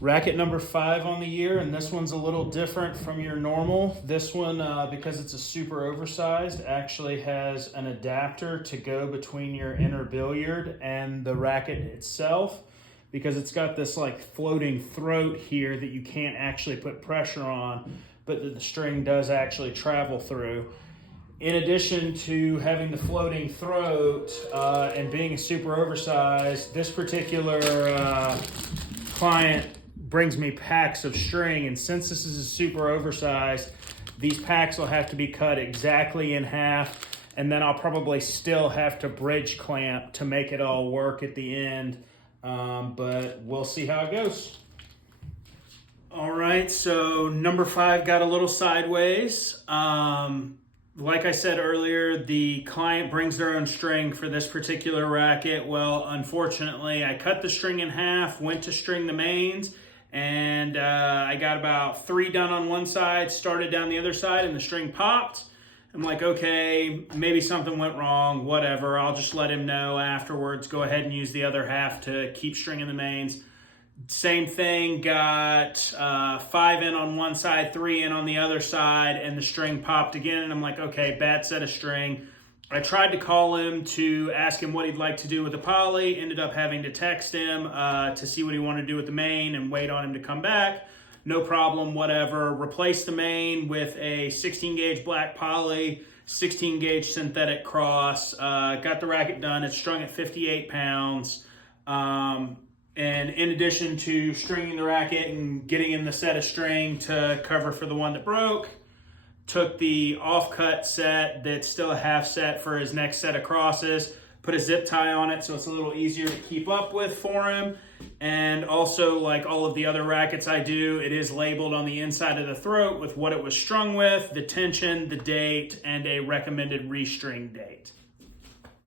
Racket number 5 on the year, and this one's a little different from your normal. This one, because it's a super oversized, actually has an adapter to go between your inner billiard and the racket itself, because it's got this like floating throat here that you can't actually put pressure on, but the string does actually travel through. In addition to having the floating throat and being a super oversized, this particular client brings me packs of string, and since this is a super oversized, these packs will have to be cut exactly in half, and then I'll probably still have to bridge clamp to make it all work at the end, but we'll see how it goes. All right, so number 5 got a little sideways. Like I said earlier, the client brings their own string for this particular racket. Well, unfortunately, I cut the string in half, went to string the mains, and I got about 3 done on one side, started down the other side, and the string popped. I'm like, okay, maybe something went wrong, whatever. I'll just let him know afterwards. Go ahead and use the other half to keep stringing the mains. Same thing, got 5 in on one side, 3 in on the other side, and the string popped again. And I'm like, okay, bad set of string. I tried to call him to ask him what he'd like to do with the poly. Ended up having to text him to see what he wanted to do with the main and wait on him to come back. No problem, whatever. Replaced the main with a 16 gauge black poly, 16 gauge synthetic cross. Got the racket done. It's strung at 58 pounds. And in addition to stringing the racket and getting in the set of string to cover for the one that broke, took the off-cut set that's still a half set for his next set of crosses, put a zip tie on it so it's a little easier to keep up with for him. And also, like all of the other rackets I do, it is labeled on the inside of the throat with what it was strung with, the tension, the date, and a recommended restring date.